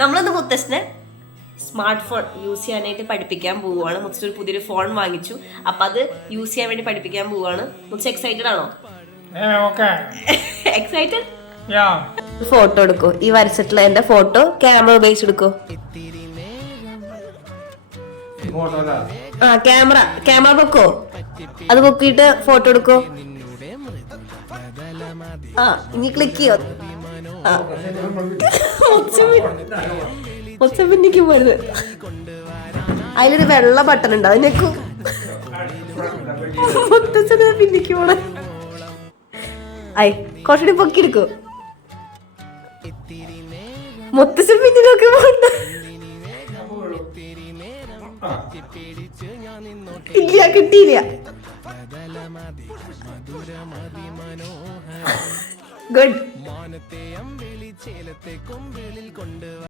നമ്മളൊന്ന് മുത്തശ്ശനെ smart phone use ചെയ്യാനായിട്ട് പഠിപ്പിക്കാൻ പോവുകയാണ്. മുത്തശ്ശൻ ഒരു പുതിയൊരു ഫോൺ വാങ്ങിച്ചു. അപ്പൊ അത് യൂസ് ചെയ്യാൻ വേണ്ടി പഠിപ്പിക്കാൻ പോവുകയാണ്. മുത്തശ്ശൻ എക്സൈറ്റഡ് ആണോ? എക്സൈറ്റഡ്? ഫോട്ടോ എടുക്കോ? ഈ വരച്ചിട്ടുള്ള എന്റെ ഫോട്ടോ ക്യാമറ ഉപയോഗിച്ച് എടുക്കോ. ആ ക്യാമറ പൊക്കോ. അത് പൊക്കിയിട്ട് ഫോട്ടോ എടുക്കോ. ആ ഇനി ക്ലിക്ക് ചെയ്യോ. പിന്നിക്ക് പോരുത്. അതിലൊരു വെള്ള ബട്ടൺ ഉണ്ട്, അതിനേക്കും പിന്നിക്ക് പോണ. കുറച്ചുകൂടി പൊക്കി എടുക്കോ. മുത്തച്ഛൻ പിന്നിലൊക്കെ പോണ്ട. ഇല്ല, കിട്ടിയില്ല. ഗുഡ്.